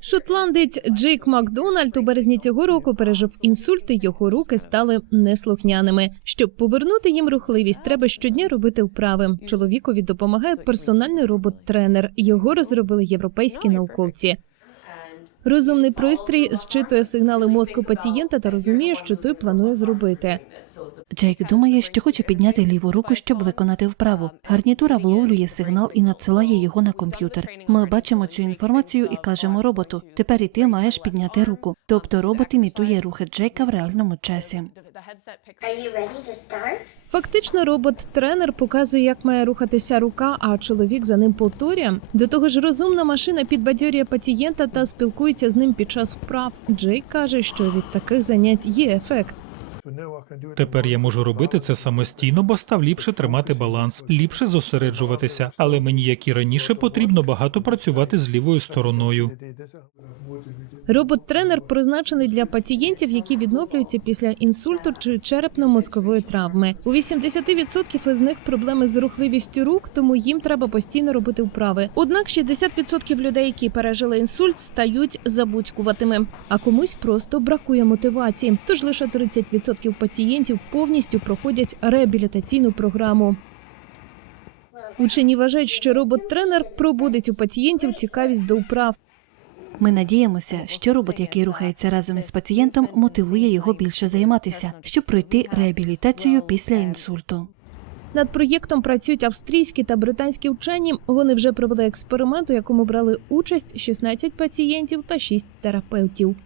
Шотландець Джейк Макдональд у березні цього року пережив інсульт, і його руки стали неслухняними. Щоб повернути їм рухливість, треба щодня робити вправи. Чоловікові допомагає персональний робот-тренер. Його розробили європейські науковці. Розумний пристрій зчитує сигнали мозку пацієнта та розуміє, що той планує зробити. Джейк думає, що хоче підняти ліву руку, щоб виконати вправу. Гарнітура вловлює сигнал і надсилає його на комп'ютер. Ми бачимо цю інформацію і кажемо роботу: тепер і ти маєш підняти руку. Тобто робот імітує рухи Джейка в реальному часі. Are you ready to start? Фактично, робот-тренер показує, як має рухатися рука, а чоловік за ним повторює. До того ж, розумна машина підбадьорює пацієнта та спілкується з ним під час вправ. Джейк каже, що від таких занять є ефект. Тепер я можу робити це самостійно, бо став ліпше тримати баланс, ліпше зосереджуватися. Але мені, як і раніше, потрібно багато працювати з лівою стороною. Робот-тренер призначений для пацієнтів, які відновлюються після інсульту чи черепно-мозкової травми. У 80% із них проблеми з рухливістю рук, тому їм треба постійно робити вправи. Однак 60% людей, які пережили інсульт, стають забудькуватими, а комусь просто бракує мотивації. Тож лише 30% пацієнтів повністю проходять реабілітаційну програму. Учені вважають, що робот-тренер пробудить у пацієнтів цікавість до вправ. Ми надіємося, що робот, який рухається разом із пацієнтом, мотивує його більше займатися, щоб пройти реабілітацію після інсульту. Над проєктом працюють австрійські та британські вчені. Вони вже провели експеримент, у якому брали участь 16 пацієнтів та 6 терапевтів.